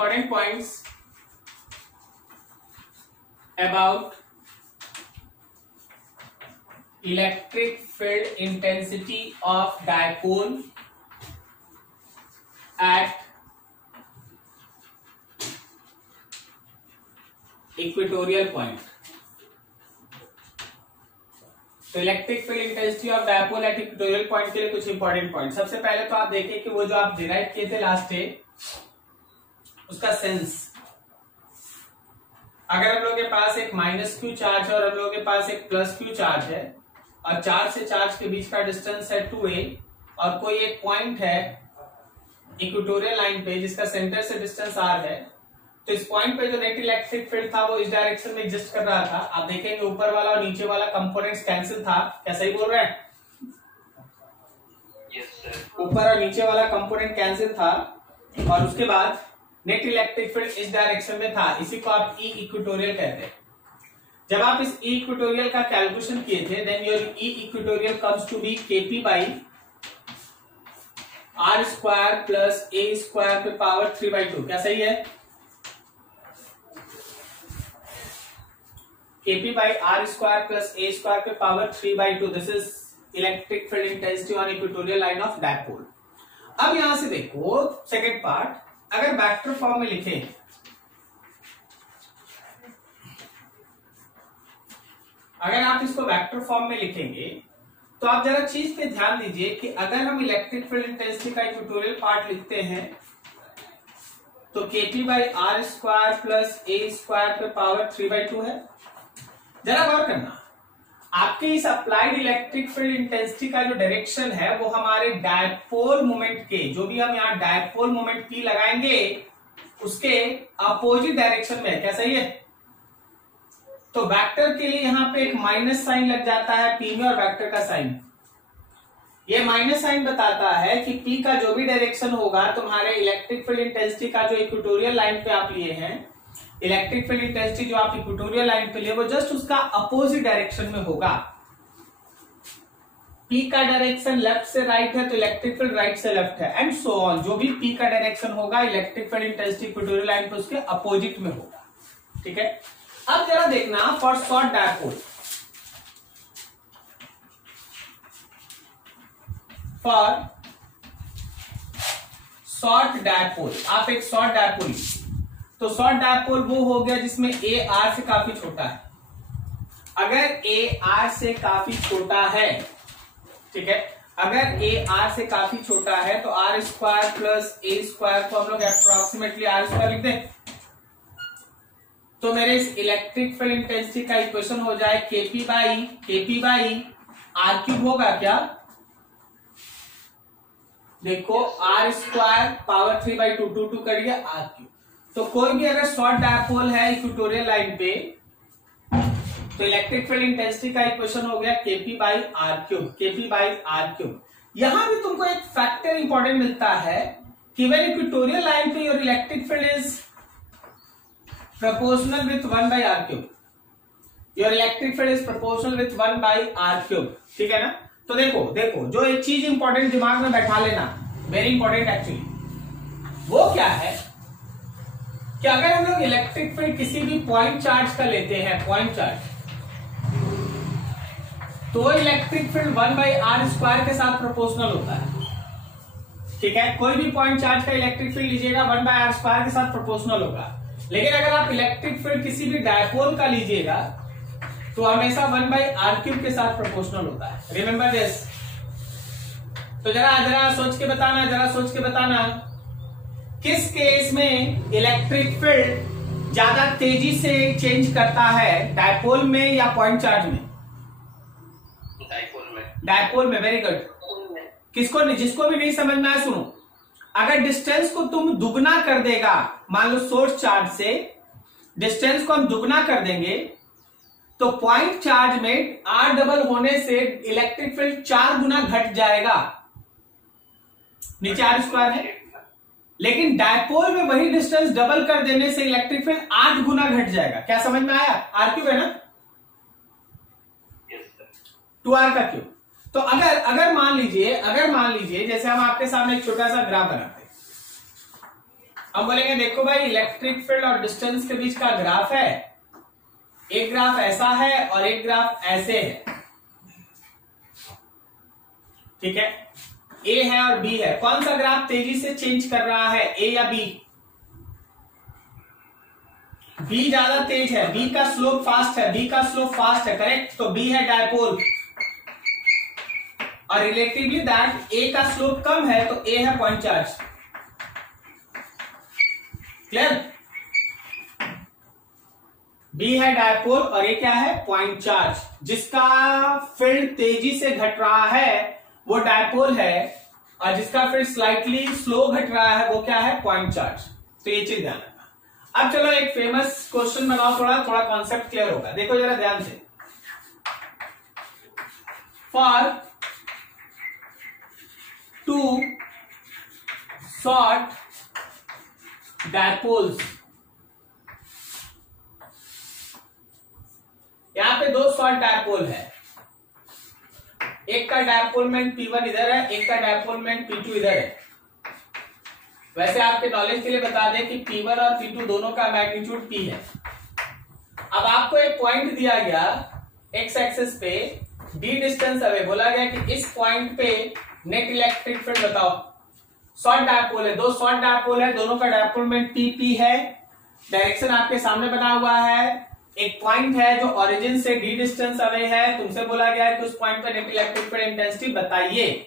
important points about electric field intensity of dipole at equatorial point. तो electric field intensity of dipole at equatorial point के लिए कुछ important point. सबसे पहले तो आप देखिए कि वो जो आप डिराइव किए थे लास्ट डे, उसका सेंस। अगर हम लोगों के पास एक माइनस क्यू चार्ज है और हम लोगों के पास एक प्लस क्यू चार्ज है और चार्ज से चार्ज के बीच का डिस्टेंस है 2a और कोई एक पॉइंट है इक्वेटोरियल लाइन पे जिसका सेंटर से डिस्टेंस r है, तो इस पॉइंट पे जो नेट इलेक्ट्रिक फील्ड था वो इस डायरेक्शन में एग्जिस्ट कर रहा था। आप देखेंगे ऊपर वाला और नीचे वाला कंपोनेंट्स कैंसिल था। क्या सही बोल रहे हैं? Yes sir. ऊपर और नीचे वाला कंपोनेंट कैंसिल था और उसके बाद नेट इलेक्ट्रिक फील्ड इस डायरेक्शन में था। इसी को आप ई इक्वेटोरियल कहते हैं। जब आप इस ई इक्वेटोरियल का कैलकुलेशन किए थे, then your E equatorial comes to be KP by R square plus A square पे पावर 3/2। क्या सही है? Kp by r square plus a square पे power 3/2। This is electric field intensity on equatorial line of dipole. अब यहां से देखो second part, अगर वेक्टर फॉर्म में लिखे, अगर आप इसको वेक्टर फॉर्म में लिखेंगे तो आप जरा चीज पे ध्यान दीजिए कि अगर हम इलेक्ट्रिक फील्ड इंटेंसिटी का इक्वेटोरियल पार्ट लिखते हैं तो Kp by r square plus a square पे पावर 3/2 है। जरा गौर करना, आपके इस अप्लाइड इलेक्ट्रिक फील्ड इंटेंसिटी का जो डायरेक्शन है वो हमारे डायपोल मोमेंट के, जो भी हम यहाँ डायपोल मोमेंट P लगाएंगे उसके अपोजिट डायरेक्शन में है। क्या सही है? तो वेक्टर के लिए यहाँ पे एक माइनस साइन लग जाता है P में और वेक्टर का साइन, ये माइनस साइन बताता है कि P का जो भी डायरेक्शन होगा तुम्हारे इलेक्ट्रिक फील्ड इंटेंसिटी का जो इक्वेटोरियल लाइन पे आप लिए हैं, इलेक्ट्रिक फील्ड इंटेंसिटी जो आप इक्वेटोरियल लाइन पे लिए वो जस्ट उसका अपोजिट डायरेक्शन में होगा। P का डायरेक्शन लेफ्ट से राइट है तो इलेक्ट्रिक फील्ड राइट से लेफ्ट है, एंड सो ऑन। जो भी P का डायरेक्शन होगा electric field intensity equatorial line पे उसके अपोजिट में होगा। ठीक है, अब जरा देखना for short dipole, for short dipole, आप एक शॉर्ट डायपोल, तो शॉर्ट डायपोल वो हो गया जिसमें ए आर से काफी छोटा है। अगर ए आर से काफी छोटा है, ठीक है, अगर ए आर से काफी छोटा है तो R square plus A square को हम लोग अप्रोक्सीमेटली आर स्क्वायर लिख दें, तो मेरे इस इलेक्ट्रिक फील्ड इंटेंसिटी का इक्वेशन हो जाए केपी बाई आर क्यूब होगा। क्या देखो, आर स्क्वायर पावर 3/2, 2 करिए आर क्यूब। तो कोई भी अगर शॉर्ट डायपोल है इक्वेटोरियल लाइन पे तो इलेक्ट्रिक फील्ड इंटेंसिटी का इक्वेशन हो गया केपी बाई आर क्यूब। यहां भी तुमको एक फैक्टर इंपॉर्टेंट मिलता है कि व्हेन इक्वेटोरियल लाइन पे your electric field is proportional with 1/r³। Your electric field is proportional with 1/r³। ठीक है ना? तो देखो जो एक चीज इंपॉर्टेंट दिमाग में बैठा लेना, वेरी इंपॉर्टेंट एक्चुअली, वो क्या है कि अगर हम लोग इलेक्ट्रिक फील्ड किसी भी पॉइंट चार्ज का लेते हैं, पॉइंट चार्ज, तो इलेक्ट्रिक फील्ड 1/r² के साथ प्रोपोर्शनल होता है। ठीक है, कोई भी पॉइंट चार्ज का इलेक्ट्रिक फील्ड लीजिएगा 1/r² के साथ प्रोपोर्शनल होगा। लेकिन अगर आप इलेक्ट्रिक फील्ड किसी भी डायपोल का लीजिएगा तो हमेशा 1/r³ के साथ प्रोपोर्शनल होता है। Remember this. तो जरा सोच के बताना, किस केस में इलेक्ट्रिक फील्ड ज्यादा तेजी से चेंज करता है, डायपोल में या पॉइंट चार्ज में? डायपोल में। Very good. जिसको भी नहीं समझना है सुनो, अगर डिस्टेंस को तुम दुगना कर देगा, मान लो सोर्स चार्ज से डिस्टेंस को हम दुगना कर देंगे तो पॉइंट चार्ज में R डबल होने से इलेक्ट्रिक फील्ड 4 गुना घट जाएगा, नीचे R स्क्वायर है। लेकिन डायपोल में वही डिस्टेंस डबल कर देने से इलेक्ट्रिक फील्ड 8 गुना घट जाएगा। क्या समझ में आया? R³ है ना? 2R का क्यूब। तो अगर मान लीजिए जैसे हम आपके सामने एक छोटा सा ग्राफ बनाते हैं, अब बोलेंगे देखो भाई इलेक्ट्रिक फील्ड और डिस्टेंस के बीच का ग्राफ है, एक ग्राफ ऐसा है और एक ग्राफ ऐसे है, ठीक है, ए है और बी है, कौन सा ग्राफ तेजी से चेंज कर रहा है, ए या बी? बी ज्यादा तेज है, बी का स्लोप फास्ट है, बी का स्लोप फास्ट है, करेक्ट, तो बी है डायपोल, और रिलेटिवली दैट ए का स्लोप कम है तो ए है पॉइंट चार्ज। क्लियर? बी है डायपोल और ये क्या है, पॉइंट चार्ज। जिसका फील्ड तेजी से घट रहा है वो डायपोल है, और जिसका फील्ड स्लाइटली स्लो घट रहा है वो क्या है, पॉइंट चार्ज। तो ये चीज ध्यान रखना। अब चलो एक फेमस क्वेश्चन बनाओ, थोड़ा कॉन्सेप्ट क्लियर होगा। देखो जरा ध्यान से, फॉर टू शॉर्ट डायपोल्स, यहां पे दो शॉर्ट डायपोल है, एक का डायपोलमेंट P1 इधर है, एक का डायपोलमेंट P2 इधर है। वैसे आपके नॉलेज के लिए बता दें कि P1 और P2 दोनों का मैग्नीट्यूड P है। अब आपको एक पॉइंट दिया गया एक्स एक्सिस पे, d डिस्टेंस अवे, बोला गया कि इस पॉइंट पे नेट इलेक्ट्रिक फील्ड बताओ। शॉर्ट डायपोल है, दो शॉर्ट डायपोल है, दोनों का डायपोलमेंट P है, डायरेक्शन आपके सामने बना हुआ है, एक पॉइंट है जो ओरिजिन से d डिस्टेंस अवे है, तुमसे बोला गया है कि उस पॉइंट पे नेट इलेक्ट्रिक फील्ड इंटेंसिटी बताइए।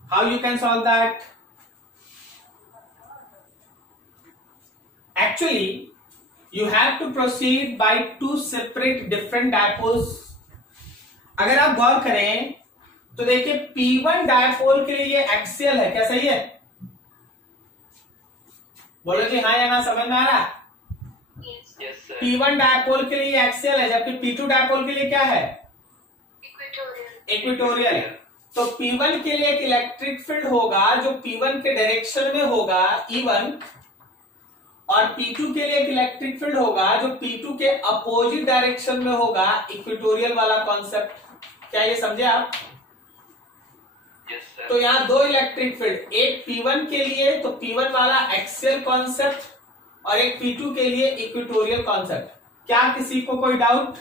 How you can solve that? Actually you have to proceed by two separate different dipoles. अगर आप गौर करें तो देखिए P1 डायपोल के लिए ये एक्सियल है, क्या सही है? बोलो जी हाँ या ना, समझ में आ रहा? P1 डायपोल के लिए एक्सियल है, जबकि P2 डायपोल के लिए क्या है, इक्वेटोरियल है। तो P1 के लिए एक इलेक्ट्रिक फील्ड होगा जो P1 के डायरेक्शन में होगा E1, और P2 के लिए एक इलेक्ट्रिक फील्ड होगा जो P2 के अपोजिट डायरेक्शन में होगा, इक्वेटोरियल वाला कॉन्सेप्ट। क्या ये समझे आप? तो यहाँ दो इलेक्ट्रिक फील्ड, एक P1 के लिए तो P1 वाला एक्सियल कॉन्सेप्ट, और एक P2 के लिए इक्वेटोरियल कॉन्सेप्ट। क्या किसी को कोई डाउट?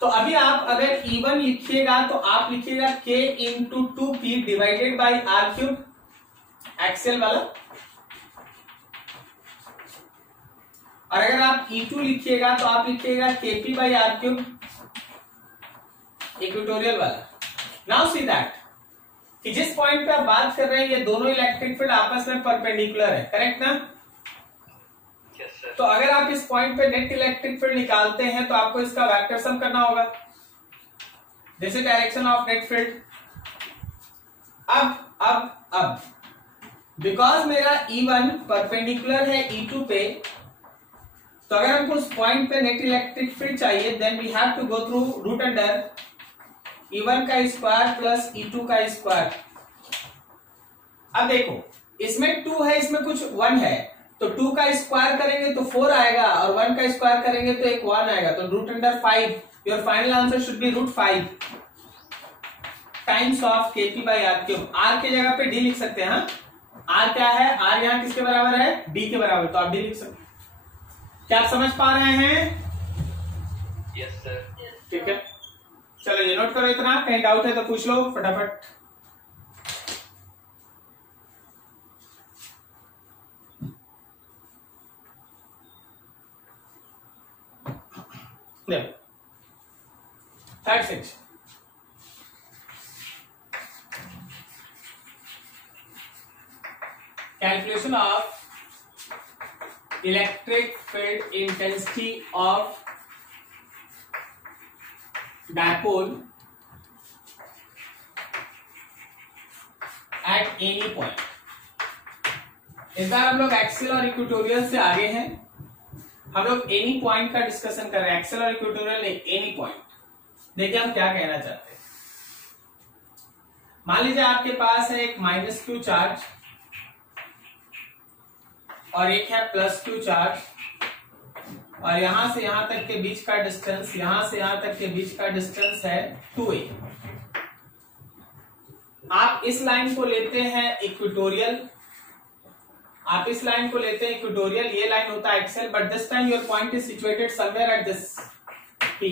तो अभी आप अगर E1 लिखिएगा तो आप लिखिएगा K into 2P divided by R cube, axial वाला, और अगर आप E2 लिखिएगा तो आप लिखिएगा KP by R cube, equatorial वाला। नाउ सी दैट कि जिस पॉइंट पे आप बात कर रहे हैं ये दोनों इलेक्ट्रिक फील्ड आपस में परपेंडिकुलर है, करेक्ट ना? yes, sir. तो अगर आप इस पॉइंट पे नेट इलेक्ट्रिक फील्ड निकालते हैं तो आपको इसका वेक्टर सम करना होगा। This is direction of net field. अब बिकॉज मेरा E1 परपेंडिकुलर है E2 पे, तो अगर हमको उस पॉइंट पे नेट इलेक्ट्रिक फील्ड चाहिए then we have to go through root under E1 का स्क्वायर प्लस E2 का स्क्वायर। अब देखो इसमें 2 है, इसमें कुछ 1 है, तो 2 का स्क्वायर करेंगे तो 4 आएगा, और 1 का स्क्वायर करेंगे तो एक 1 आएगा, तो root under 5। Your final answer should be root 5 times of KP by R cube. R के जगह पे D लिख सकते हैं। हाँ, R क्या है, R यहाँ किसके बराबर है, D के बराबर, तो आप D लिख सकते हैं। क्या आप समझ पा रहे हैं? Yes sir. ठीक है, चलो ये नोट करो इतना, कहीं डाउट है तो पूछ लो फटाफट। Third section, calculation of electric field intensity of dipole eight any point. इस बार हम लोग एक्सियल और इक्वेटोरियल से आगे हैं, हम लोग एनी पॉइंट का डिस्कशन कर रहे हैं, एक्सियल और इक्वेटोरियल नहीं, एनी पॉइंट। देखिए हम क्या कहना चाहते हैं। मान लीजिए आपके पास है एक -Q चार्ज और एक है +Q चार्ज, और यहां से यहां तक के बीच का डिस्टेंस, यहां से यहां तक के बीच का डिस्टेंस है 2a। आप इस लाइन को लेते हैं इक्वेटोरियल, आप इस लाइन को लेते हैं इक्वेटोरियल, ये लाइन होता है axial, but this time your point is situated somewhere at this P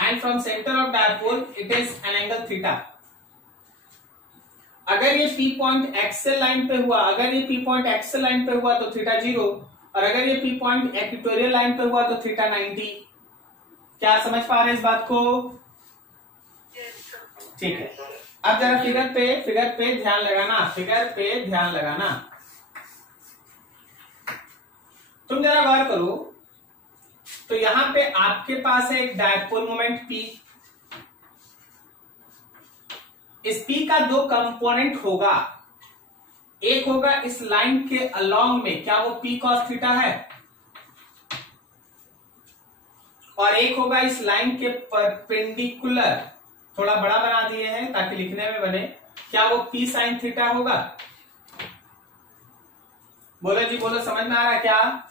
and from centre of dipole it is an angle theta. अगर ये P पॉइंट एक्सेल लाइन पे हुआ, अगर ये P पॉइंट एक्सेल लाइन पे हुआ तो थीटा 0, और अगर ये P पॉइंट इक्वेटोरियल लाइन पे हुआ तो थीटा 90। क्या समझ पा रहे हैं इस बात को? ठीक है, अब जरा फिगर पे ध्यान लगाना, फिगर पे ध्यान लगाना। तुम जरा गौर करो, तो यहां पे आपके पास है एक डायपोल मोमेंट P। इस P का दो कंपोनेंट होगा, एक होगा इस लाइन के अलोंग में, क्या वो P cos थीटा है, और एक होगा इस लाइन के परपेंडिकुलर, थोड़ा बड़ा बना दिए हैं ताकि लिखने में बने, क्या वो P sin थीटा होगा? बोलो जी बोलो, समझ में आ रहा है क्या?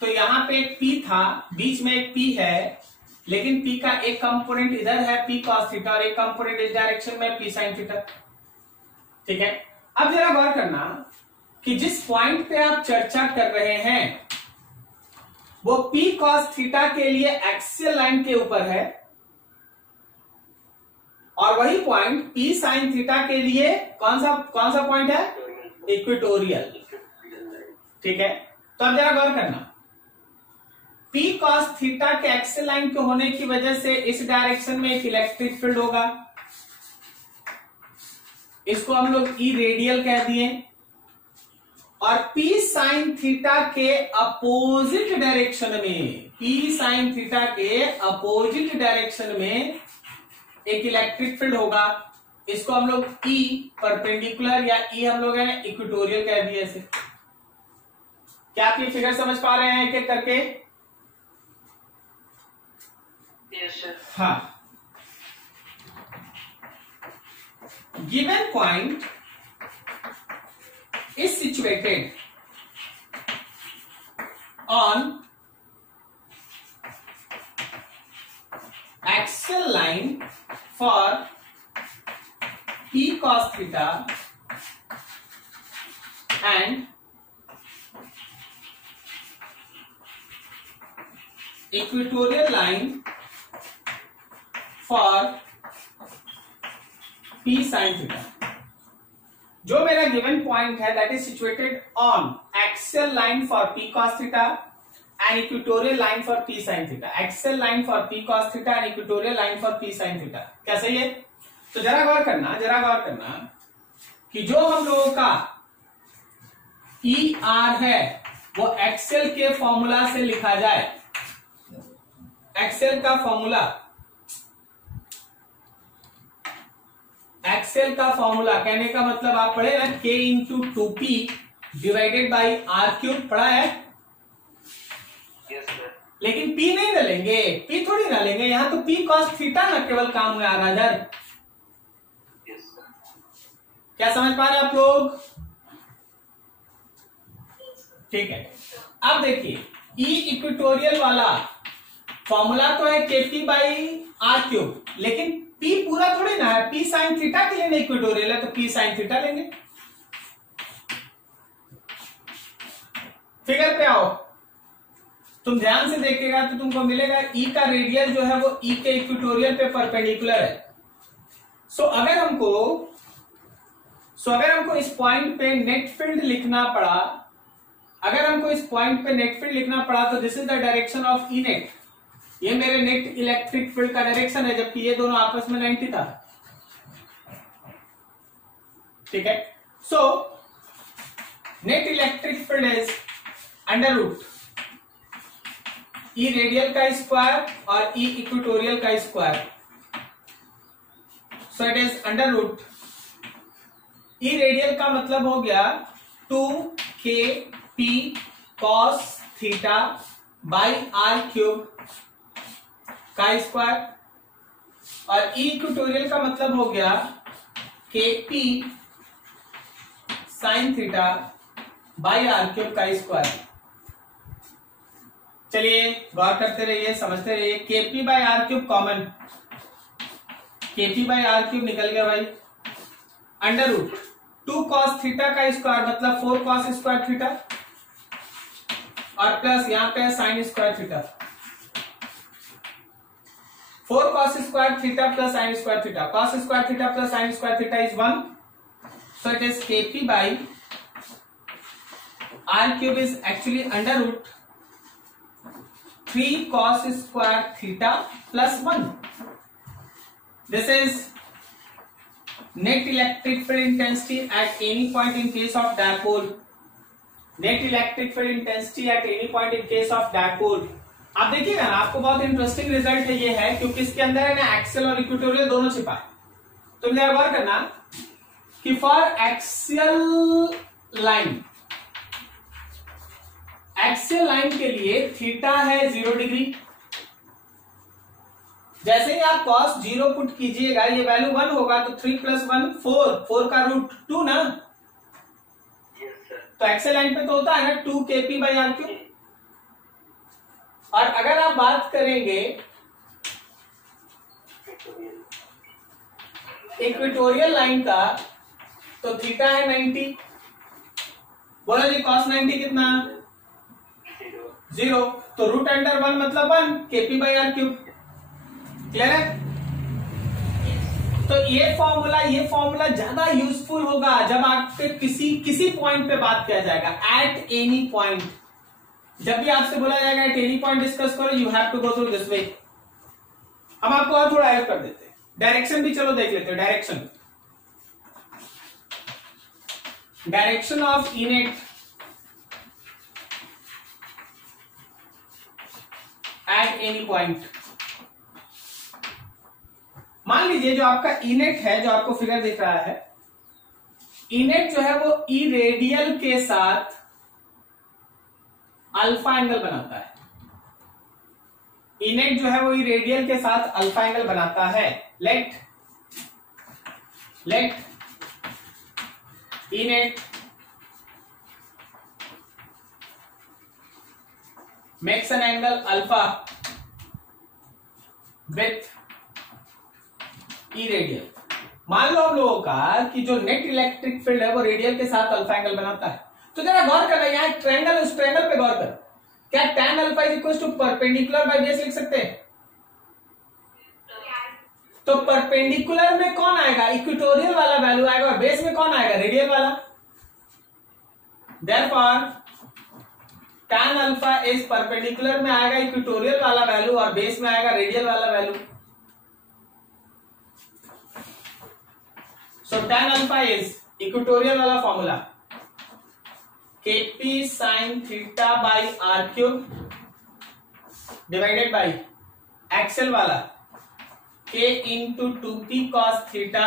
तो यहां पे एक P था, बीच में एक P है, लेकिन P का एक कंपोनेंट इधर है P cos थीटा और एक कंपोनेंट इस डायरेक्शन में P sin थीटा। ठीक है, अब जरा गौर करना कि जिस पॉइंट पे आप चर्चा कर रहे हैं वो P cos थीटा के लिए एक्सियल लाइन के ऊपर है, और वही पॉइंट P sin थीटा के लिए कौन सा पॉइंट है? इक्वेटोरियल। ठीक है, तो अब जरा गौर करना, P cos थीटा के एक्सियल लाइन के होने की वजह से इस डायरेक्शन में एक इलेक्ट्रिक फील्ड होगा, इसको हम लोग E रेडियल कह दिए, और P sin थीटा के अपोजिट डायरेक्शन में, P sin थीटा के अपोजिट डायरेक्शन में एक इलेक्ट्रिक फील्ड होगा, इसको हम लोग E परपेंडिकुलर या E हम लोग है इक्वेटोरियल कह दिए इसे। क्या आप ये फिगर समझ पा रहे हैं एक एक करके? हाँ, given point is situated on axial line for P cos theta and equatorial line for P sin theta। जो मेरा गिवन पॉइंट है that is situated on axial line for P cos theta and equatorial line for P sin theta. Axial line for P cos theta and equatorial line for P sin theta. क्या सही है? तो जरा गौर करना कि जो हम लोगों का ER है वो एक्सेल के फॉर्मूला से लिखा जाए। एक्सेल का फॉर्मूला कहने का मतलब आप पढ़े ना, K into 2P divided by R cube, पढ़ा है? लेकिन P नहीं डालेंगे, P थोड़ी डालेंगे, यहां तो P cos थीटा ना केवल काम में आ रहा है। क्या समझ पा रहे आप लोग? ठीक है, अब देखिए E इक्वेटोरियल वाला फॉर्मूला तो है KP बाई R क्यूब, लेकिन P पूरा थोड़ी ना है, P sin थीटा के लिए इक्वेटोरियल है तो P sin थीटा लेंगे। फिगर पे आओ, तुम ध्यान से देखेगा तो तुमको मिलेगा E का रेडियल जो है वो E के इक्वेटोरियल पे परपेंडिकुलर है। सो अगर हमको इस पॉइंट पे नेट फील्ड लिखना पड़ा, तो this is the direction of E net. ये मेरे नेट इलेक्ट्रिक फील्ड का डायरेक्शन है, जबकि ये दोनों आपस में 90 था। ठीक है, so net electric field is under root E radial का स्क्वायर और E इक्वेटोरियल का square, so it is under root E radial का मतलब हो गया 2KP cos theta by R cube का स्क्वायर, और E इक्वेटोरियल का मतलब हो गया KP sin theta by R cube का स्क्वायर। चलिए गौर करते रहिए, समझते रहिए। KP by R cube common, KP by R cube निकल गया भाई, अंडर रूट 2 cos थीटा का स्क्वायर मतलब 4 cos स्क्वायर थीटा और प्लस यहां पे sine square theta, 4 cos square theta plus sine square theta, cos square theta plus sine square theta is 1, so it is KP by r cube is actually under root 3 cos square theta plus 1. This is net electric field intensity at any point in case of dipole. Net electric field intensity at any point in case of dipole. आप देखिएगा ना, आपको बहुत interesting result है ये है क्योंकि इसके अंदर है ना एक्सियल और इक्वेटोरियल दोनों छिपा है। तो मेरा गौर करना कि फॉर एक्सियल लाइन के लिए थीटा है 0 डिग्री। जैसे ही आप cos 0 पुट कीजिएगा ये वैल्यू 1 होगा तो 3 + 1 4 का रूट 2 ना। तो एक्सियल लाइन पे तो होता है ना 2 KP बाई आर क्यूब। और अगर आप बात करेंगे इक्वेटोरियल लाइन का तो थीटा है 90। बोलो जी cos 90 कितना? 0। तो रूट अंडर 1 मतलब 1 KP by R cube. Clear है? तो ये फॉर्मूला ज्यादा यूजफुल होगा जब आपके किसी पॉइंट पे बात किया जाएगा। एट एनी पॉइंट, जब भी आपसे बोला जाएगा एट एनी पॉइंट डिस्कस करो, you have to go through this way. हम आपको और थोड़ा हेल्प कर देते हैं। डायरेक्शन भी चलो देख लेते हैं। Direction of इनेट eight any point. मान लीजिए जो आपका इनेट है, जो आपको फिगर दिख रहा है, इनेट जो है वो ई रेडियल के साथ अल्फा एंगल बनाता है। इनेट जो है वो ई रेडियल के साथ अल्फा एंगल बनाता है। Let E net makes an angle alpha with E radial. मान लो हम लोगों का कि जो नेट इलेक्ट्रिक फील्ड है वो रेडियल के साथ अल्फा एंगल बनाता है। तो जरा गौर करना, यहाँ एक ट्रायंगल, उस ट्रायंगल पे गौर कर। क्या tan alpha is equal to perpendicular by base लिख सकते हैं? तो परपेंडिकुलर में कौन आएगा? इक्वेटोरियल वाला वैल्यू आएगा और बेस में कौन आएगा? रेडियल वाला। Therefore tan alpha is perpendicular में आएगा इक्वेटोरियल वाला वैल्यू और बेस में आएगा रेडियल वाला value. So tan alpha is equatorial वाला formula KP sin theta by R cube divided by axial वाला K into 2P cos theta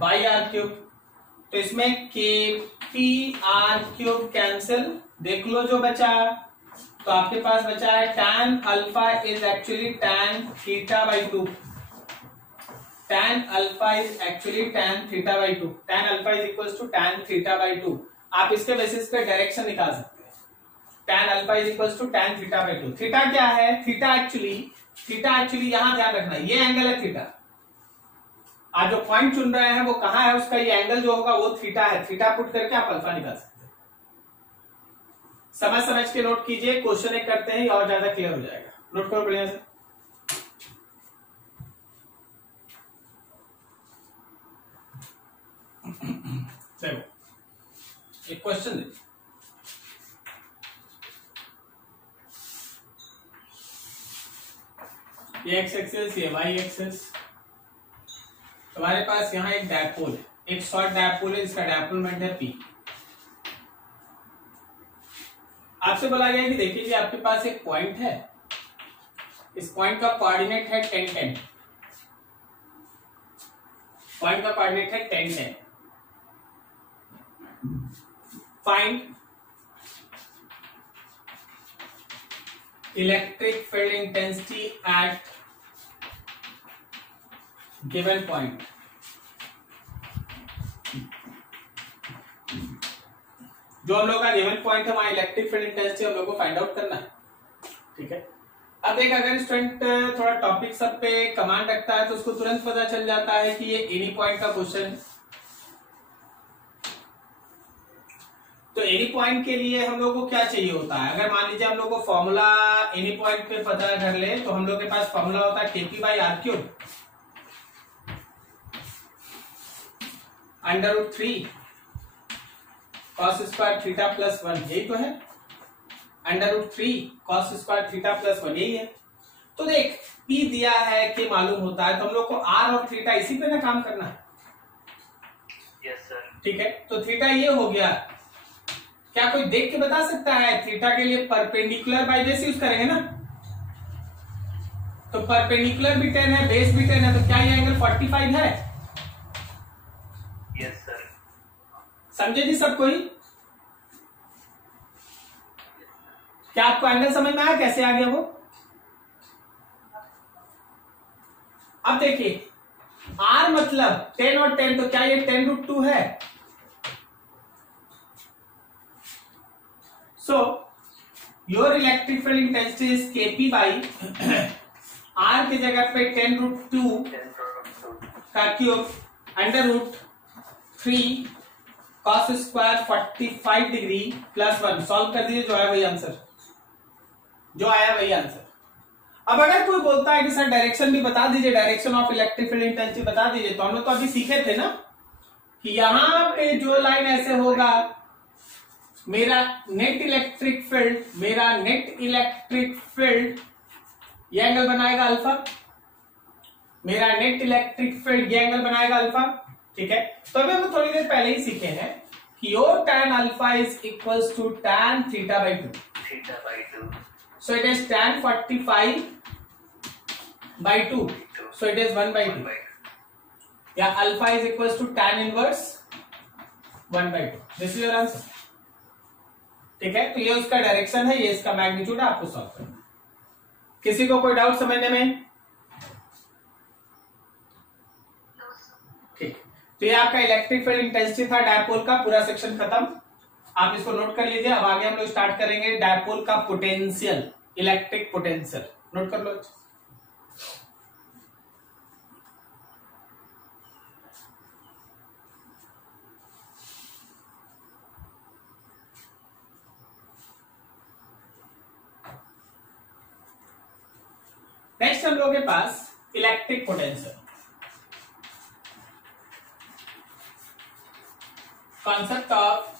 by R cube. तो इसमें KP आर क्यूब कैंसिल, देख लो जो बचा। तो आपके पास बचा है tan alpha is actually tan theta by 2। tan alpha is actually tan theta by 2. tan alpha is equals to tan theta by 2. आप इसके बेसिस पे डायरेक्शन निकाल सकते हैं। tan alpha is equals to tan theta by 2. Theta क्या है? Theta actually यहां ध्यान रखना, ये एंगल है थीटा। आप जो पॉइंट चुन रहे हैं वो कहां है, उसका ये एंगल जो होगा वो थीटा है। थीटा पुट करके आप अल्फा निकाल सकते हैं। समझ के नोट कीजिए, क्वेश्चन एक करते हैं और ज्यादा क्लियर हो जाएगा। नोट करो बढ़िया से। चलो एक क्वेश्चन दे। ये एक्स एक्सेस, ये वाई एक्सेस। तुम्हारे पास यहां एक डायपोल है, एक शॉर्ट डायपोल है जिसका डायपोल मोमेंट है P। आपसे बोला गया कि देखिए कि आपके पास एक पॉइंट है, इस पॉइंट का कोऑर्डिनेट है 10 10। पॉइंट का कोऑर्डिनेट है 10 10। Find electric field intensity at given point. जो हम लोग का गिवन पॉइंट है वहां इलेक्ट्रिक फील्ड इंटेंसिटी हम लोग को फाइंड आउट करना है। ठीक है, अब एक अगर स्टूडेंट थोड़ा टॉपिक सब पे कमांड रखता है तो उसको तुरंत पता चल जाता है कि ये एनी पॉइंट का क्वेश्चन। तो एनी पॉइंट के लिए हम लोग को क्या चाहिए होता है, अगर मान लीजिए हम लोग को फॉर्मूला एनी पॉइंट पे पता कर ले तो हम लोग के पास फॉर्मूला होता है KP by R cube √3 cos square theta plus 1, यही तो है। √3 cos स्क्वायर थीटा प्लस 1 यही है। तो देख P दिया है कि मालूम होता है तो हम लोग को R और थीटा इसी पे ना काम करना है। Yes sir. ठीक है, तो थीटा ये हो गया। क्या कोई देख के बता सकता है थीटा के लिए परपेंडिकुलर बाय बेस यूज करेंगे ना, तो परपेंडिकुलर भी 10 है, बेस भी 10 है, तो क्या ये एंगल 45 है? Yes sir. समझे जी सब कोई? क्या आपको एंगल समझ में आया कैसे आ गया वो? अब देखिए R मतलब 10 और 10, तो क्या ये 10√2 है? So your electric field intensity is Kp by R की जगह पे 10√2 का cube √3 cos square 45 degree plus 1। Solve कर दीजिए, जो आया वही आंसर, जो आया वही आंसर। अब अगर कोई बोलता है कि सर डायरेक्शन भी बता दीजिए, direction of electric field intensity बता दीजिए, तो हम लोग तो अभी सीखे थे ना कि यहां पे जो लाइन ऐसे होगा, मेरा नेट इलेक्ट्रिक फील्ड ये एंगल बनाएगा अल्फा, मेरा नेट इलेक्ट्रिक फील्ड ये एंगल बनाएगा अल्फा। ठीक है, तो अभी हम थोड़ी देर पहले ही सीखे हैं कि your tan alpha is equals to tan theta by 2। So it is tan 45 by 2, so it is 1/2, या alpha is equals to tan inverse 1/2। This is your answer. ठीक है, तो ये उसका डायरेक्शन है, ये इसका मैग्नीट्यूड है, आपको सॉल्व करना। किसी को कोई डाउट समझने में? ठीक, तो ये आपका इलेक्ट्रिक फील्ड इंटेंसिटी था डायपोल का, पूरा सेक्शन खत्म। आप इसको नोट कर लीजिए। अब आगे हम लोग स्टार्ट करेंगे डायपोल का पोटेंशियल, इलेक्ट्रिक पोटेंशियल। नोट कर लो। नेक्स्ट हम लोगों के पास electric potential, concept of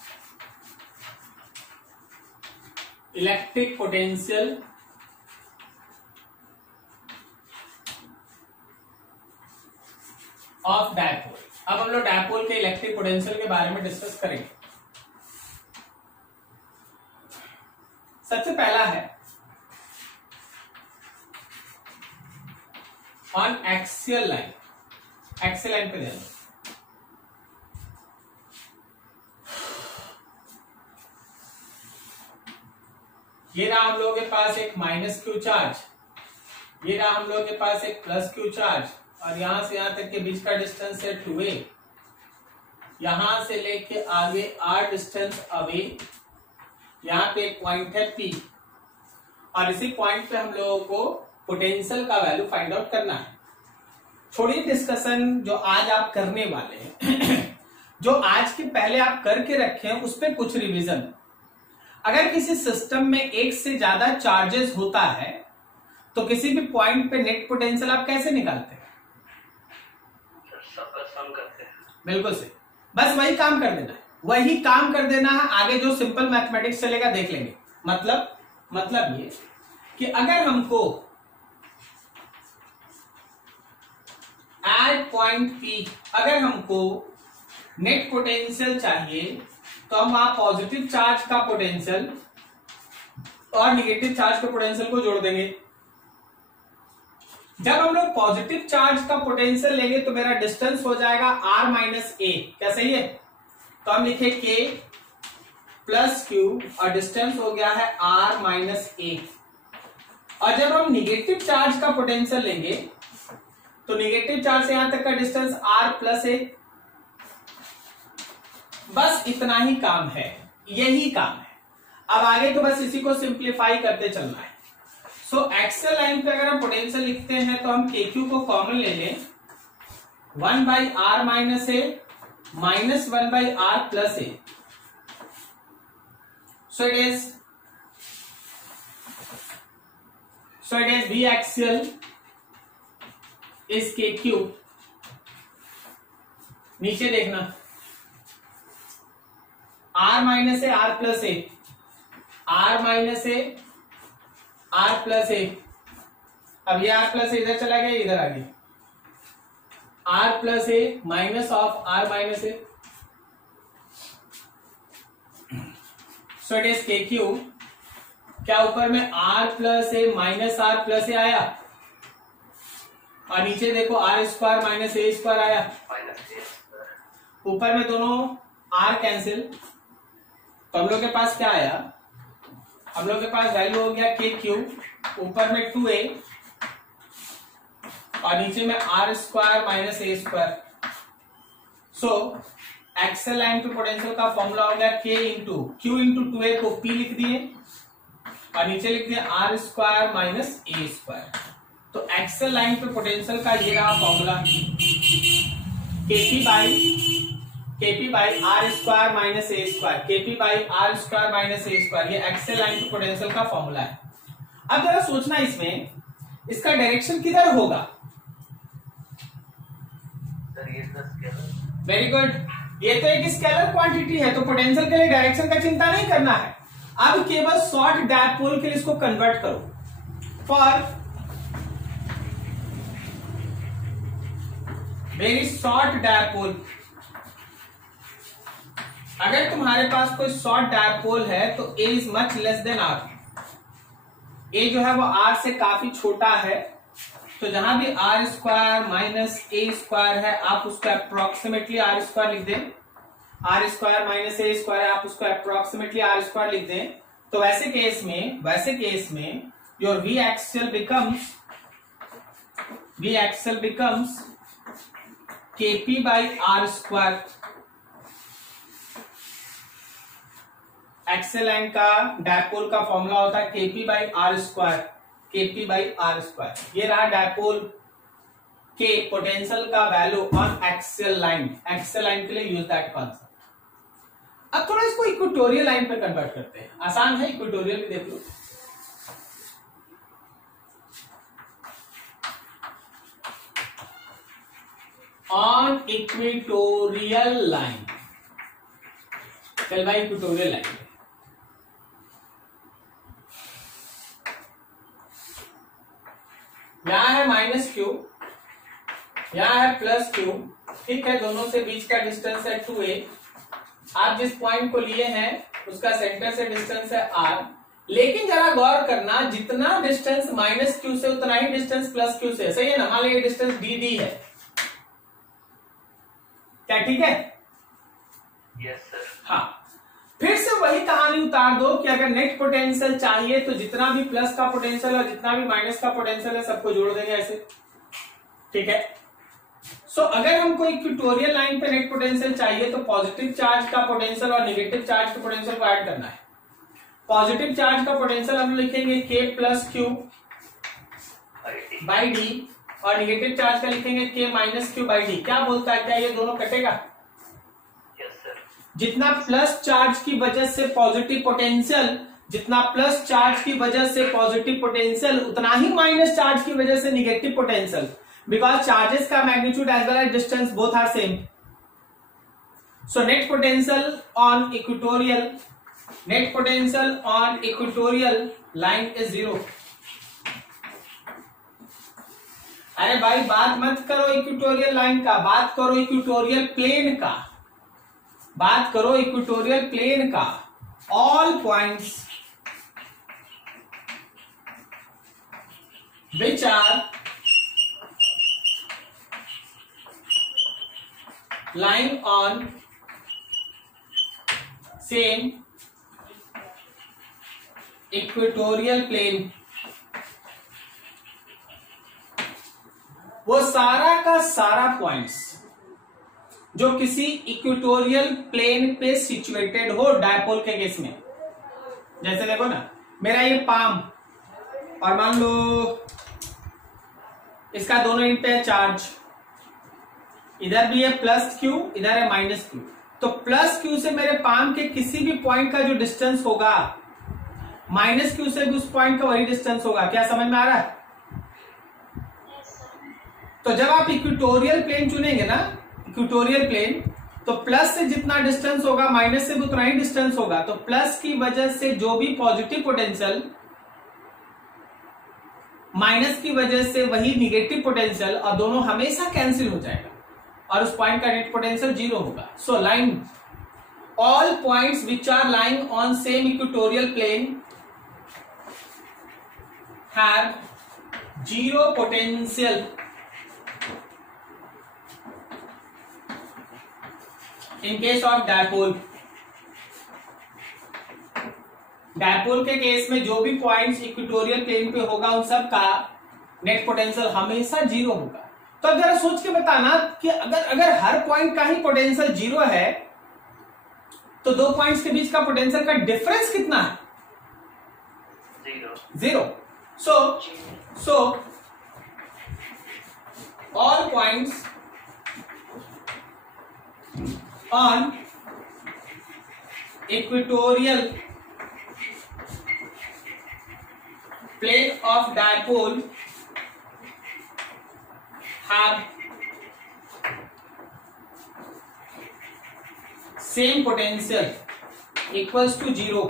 electric potential of dipole. अब हम लोग डायपोल के इलेक्ट्रिक पोटेंशियल के बारे में डिस्कस करेंगे। सबसे पहला है on axial line, axial line पे ध्यान। ये रहा हम लोगों के पास एक माइनस क्यू चार्ज, ये रहा हम लोगों के पास एक प्लस क्यू चार्ज, और यहां से यहां तक के बीच का डिस्टेंस है 2a, यहां से लेके आगे r डिस्टेंस अवे, यहां पे एक पॉइंट है P, और इसी पॉइंट पे हम लोगों को पोटेंशियल का वैल्यू फाइंड आउट करना है। छोड़िए डिस्कशन जो आज आप करने वाले हैं जो आज के पहले आप करके रखे हैं उस पर कुछ रिवीजन। अगर किसी सिस्टम में एक से ज्यादा चार्जेस होता है तो किसी भी पॉइंट पे नेट पोटेंशियल आप कैसे निकालते हैं? सबका सम करते हैं। बिल्कुल सही, बस वही काम कर देना है, वही काम कर देना है। आगे जो सिंपल मैथमेटिक्स चलेगा देख लेंगे। मतलब ये कि अगर हमको एट पॉइंट P अगर हमको नेट पोटेंशियल चाहिए तो हम वहां पॉजिटिव चार्ज का पोटेंशियल और निगेटिव चार्ज के पोटेंशियल को जोड़ देंगे। जब हम लोग पॉजिटिव चार्ज का पोटेंशियल लेंगे तो मेरा डिस्टेंस हो जाएगा r माइनस ए। क्या सही है? तो हम लिखे k प्लस क्यू और डिस्टेंस हो गया है r माइनस ए। और जब हम निगेटिव चार्ज का पोटेंशियल लेंगे तो निगेटिव चार्ज से यहां तक का डिस्टेंस r प्लस ए। बस इतना ही काम है, यही काम है। अब आगे तो बस इसी को सिंप्लीफाई करते चलना है। सो एक्सल लाइन पे अगर हम पोटेंशियल लिखते हैं तो हम KQ को कॉमन ले लें, 1/r minus A minus 1/r plus A. So it is V axial is KQ. नीचे देखना, R minus a R plus a, R minus a R plus a. अब ये R प्लस ए इधर चला गया, इधर आ गया, R plus A minus of R minus A. So it is KQ. क्या ऊपर में R प्लस ए माइनस R प्लस ए आया, और नीचे देखो R स्क्वायर माइनस ए स्क्वायर आया. ऊपर में दोनों R कैंसिल, तो हम लोग के पास क्या आया, हम लोग के पास वैल्यू हो गया KQ, ऊपर में 2a और नीचे में R स्क्वायर माइनस ए स्क्वायर. सो एक्सल लाइन पे पोटेंशियल का फॉर्मूला हो गया K into Q into 2a को P लिख दिए और नीचे लिख दिए R स्क्वायर माइनस ए स्क्वायर. तो एक्सल लाइन पे पोटेंशियल का ये रहा formula, KP by R square minus A square, KP by R square minus A square. ये एक्सल लाइन पे पोटेंशियल का फॉर्मूला है. अब जरा सोचना इसमें, इसका डायरेक्शन किधर होगा. Very good. ये तो एक स्केलर क्वांटिटी है, तो पोटेंशियल के लिए डायरेक्शन का चिंता नहीं करना है. अब केवल शॉर्ट डायपोल के लिए इसको कन्वर्ट करो. फॉर वेरी शॉर्ट डायपोल, अगर तुम्हारे पास कोई शॉर्ट डायपोल है तो A is much less than R. A जो है वो R से काफी छोटा है, तो जहां भी R स्क्वायर माइनस ए स्क्वायर है आप उसको अप्रोक्सीमेटली R स्क्वायर लिख दें. R स्क्वायर माइनस ए स्क्वायर है, आप उसको अप्रोक्सीमेटली R स्क्वायर लिख दें. तो वैसे केस में your V axial becomes KP by R square. Axle line का डायपोल का फॉर्मूला होता है KP by R square, KP by R square. ये रहा डायपोल के पोटेंशियल का value on axle line. Axle line के लिए यूज दैट कॉन्सेप्ट. अब थोड़ा इसको इक्वेटोरियल लाइन पे कन्वर्ट करते हैं. आसान है, इक्वेटोरियल भी देख लो. ऑन इक्वेटोरियल लाइन, चल भाई इक्वेटोरियल लाइन. यहां है माइनस Q, यहां है प्लस Q. ठीक है, दोनों से बीच का डिस्टेंस है 2a. आप जिस पॉइंट को लिए हैं उसका सेंटर से डिस्टेंस है R. लेकिन जरा गौर करना, जितना डिस्टेंस माइनस Q से उतना ही डिस्टेंस प्लस Q से. सही है ना. मान लीजिए डिस्टेंस dd है, क्या ठीक है. Yes sir. हाँ, फिर से वही कहानी उतार दो कि अगर नेट पोटेंशियल चाहिए तो जितना भी प्लस का पोटेंशियल और जितना भी माइनस का पोटेंशियल है सबको जोड़ देंगे ऐसे. ठीक है. सो अगर हमको इक्वेटोरियल लाइन पे नेट पोटेंशियल चाहिए तो पॉजिटिव चार्ज का पोटेंशियल और नेगेटिव चार्ज का पोटेंशियल को ऐड करना है. पॉजिटिव चार्ज का पोटेंशियल हम लिखेंगे K plus Q by D और नेगेटिव चार्ज का लिखेंगे K minus Q by D. क्या बोलता है, क्या ये दोनों कटेगा. जितना प्लस चार्ज की वजह से पॉजिटिव पोटेंशियल उतना ही माइनस चार्ज की वजह से नेगेटिव पोटेंशियल, बिकॉज चार्जेस का magnitude as well as distance both are same. So net potential on equatorial line is 0. अरे भाई बात मत करो इक्वेटोरियल लाइन का, बात करो इक्वेटोरियल प्लेन का. All points which are line on same equatorial plane. वो सारा का सारा पॉइंट्स जो किसी इक्वेटोरियल प्लेन पे सिचुएटेड हो डायपोल के केस में. जैसे देखो ना, मेरा ये पाम और मान लो इसका दोनों एंड पे है चार्ज, इधर भी है प्लस क्यू, इधर है माइनस क्यू। तो प्लस क्यू से मेरे पाम के किसी भी पॉइंट का जो डिस्टेंस होगा, माइनस क्यू से भी उस पॉइंट का वही डिस्टेंस होगा। क्या समझ में आ रहा है? तो जब आप इक्वेटोरियल प्लेन चुनेंगे ना, इक्वेटोरियल प्लेन, तो प्लस से जितना डिस्टेंस होगा माइनस से भी उतना ही डिस्टेंस होगा। तो प्लस की वजह से जो भी पॉजिटिव पोटेंशियल, माइनस की वजह से वही निगेटिव पोटेंशियल, और दोनों हमेशा कैंसिल हो जाएगा और उस पॉइंट का नेट पोटेंशियल जीरो होगा। So line, all points which are lying on same equatorial plane have zero potential in case of dipole. Dipole के केस में जो भी पॉइंट्स इक्वेटोरियल प्लेन पे होगा उन सब का नेट पोटेंशियल हमेशा जीरो होगा। तो अब जरा सोच के बताना कि अगर हर पॉइंट का ही पोटेंशियल जीरो है तो दो पॉइंट्स के बीच का पोटेंशियल का डिफरेंस कितना है? Zero. So all points on equatorial plane of dipole have same potential equals to zero.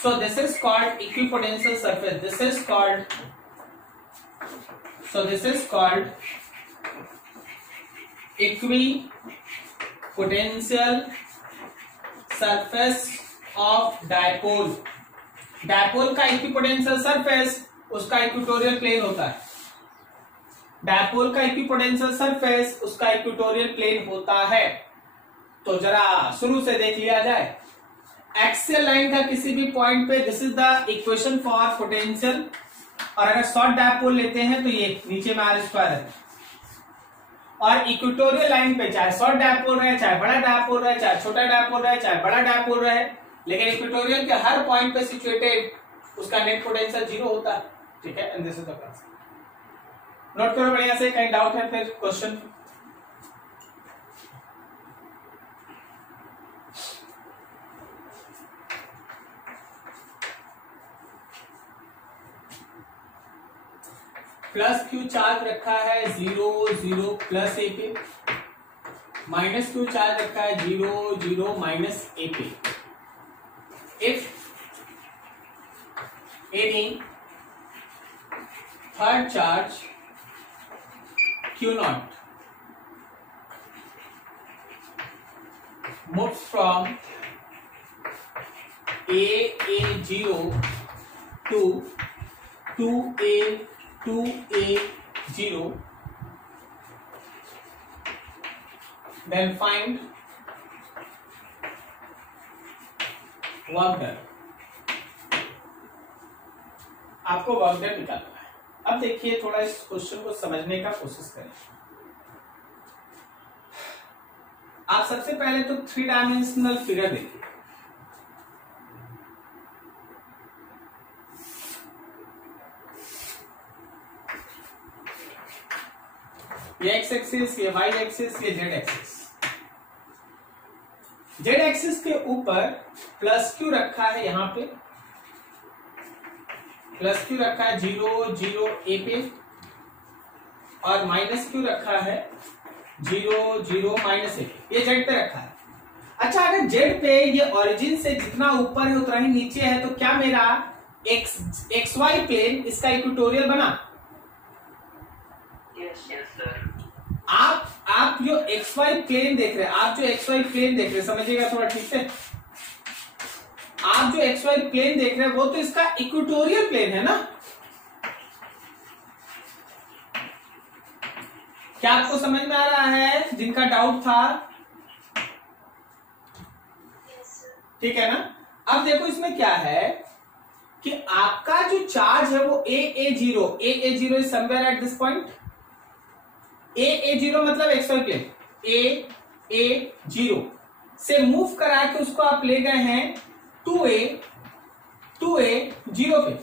So this is called equipotential surface. This is called equipotential surface of dipole. Dipole का equipotential surface उसका equatorial plane होता है। Dipole का equipotential surface उसका equatorial plane होता है। तो जरा शुरू से देख लिया जाए। एक्सियल लाइन का किसी भी पॉइंट पे this is the equation for potential, और अगर शॉर्ट डायपोल लेते हैं तो ये नीचे में आर स्क्वायर है। और इक्वेटोरियल लाइन पे चाहे शॉर्ट डायपोल रहे, चाहे बड़ा डायपोल रहे, चाहे छोटा डायपोल रहे, चाहे बड़ा डायपोल रहे, लेकिन इक्वेटोरियल के हर पॉइंट पे सिचुएटेड उसका नेट पोटेंशियल जीरो होता है। ठीक है, and this is the concept. Note करो बढ़िया से। कहीं डाउट है फिर क्वेश्चन? प्लस क्यू चार्ज रखा है 0 0 प्लस ए पे, माइनस क्यू चार्ज रखा है 0 0 माइनस ए पे। If any third charge Q not moves from A0 to 2A0, then find work done. आपको वर्क डन निकालना है। अब देखिए थोड़ा इस क्वेश्चन को समझने का कोशिश करें। आप सबसे पहले तो 3 डायमेंशनल फिगर देखिए। ये एक्स एक्सिस, ये वाई एक्सिस, ये जेड एक्सिस। जेड एक्सिस के ऊपर प्लस क्यू रखा है, यहां पे प्लस क्यू रखा है 0 0 ए पे, और माइनस क्यू रखा है 0 0 माइनस ए पे। ये जेड पे रखा है। अच्छा, अगर जेड पे ये ओरिजिन से जितना ऊपर है उतना ही नीचे है, तो क्या मेरा एक्स वाई प्लेन इसका इक्वेटोरियल बना? Yes sir. आप जो एक्स वाई प्लेन देख रहे हैं, समझिएगा थोड़ा ठीक से। आप जो एक्स वाई प्लेन देख रहे हैं वो तो इसका इक्वेटोरियल प्लेन है ना। क्या आपको समझ में आ रहा है जिनका डाउट था? ठीक है ना। अब देखो इसमें क्या है कि आपका जो चार्ज है वो A0 is somewhere at this point. A0 मतलब एक्स वाई प्लेन। A0 से मूव करा के उसको आप ले गए हैं 2A 0 पे।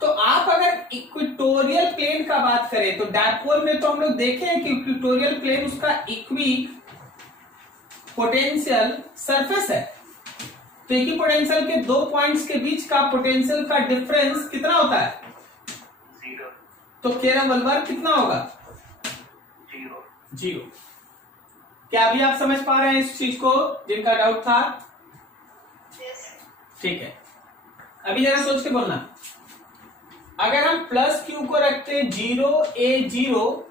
तो आप अगर इक्वेटोरियल प्लेन का बात करें तो डायपोल में तो हम लोग देखे हैं कि इक्वेटोरियल प्लेन उसका इक्वी पोटेंशियल सरफेस है। तो इक्वी पोटेंशियल के दो पॉइंट्स के बीच का पोटेंशियल का डिफरेंस कितना होता है? 0 तो केवल वर्ग कितना होगा? 0। क्या अभी आप समझ पा रहे हैं इस चीज को, जिनका डाउट था? ठीक है, अभी जरा सोच के बोलना। अगर हम प्लस क्यू को रखते हैं 0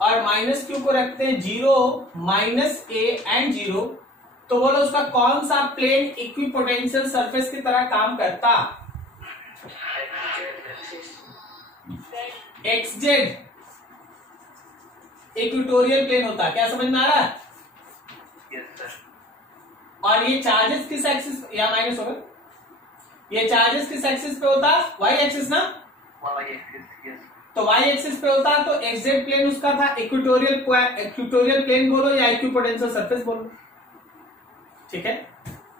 और माइनस क्यू को रखते हैं 0 -a&0, तो बोलो उसका कौन सा प्लेन इक्विपोटेंशियल सरफेस की तरह काम करता? XZ इक्वेटोरियल प्लेन होता। क्या समझ में आ रहा है? Yes sir. और ये चार्जेस किस एक्सिस, या माइनस होगा, ये चार्जेस किस एक्सिस पे होता? वाई एक्सिस ना। y axis. यस। तो वाई एक्सिस पे होता तो XZ प्लेन उसका था इक्वेटोरियल प्लेन बोलो या इक्विपोटेंशियल सरफेस बोलो। ठीक है,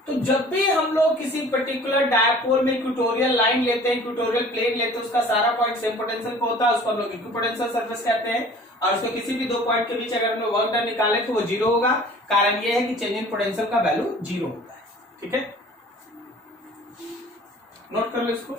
तो जब भी हम लोग किसी पर्टिकुलर डायपोल में इक्वेटोरियल लाइन लेते हैं, इक्वेटोरियल प्लेन लेते हैं, उसका सारा पॉइंट सेम पोटेंशियल पे होता है, उसको हम लोग इक्विपोटेंशियल सरफेस कहते हैं। और उसको किसी भी दो पॉइंट के बीच अगर हम लोग वर्क डन निकाले तो वो 0 होगा। कारण ये है कि चेंज इन पोटेंशियल का वैल्यू 0 होता है। ठीक है, नोट कर लो इसको।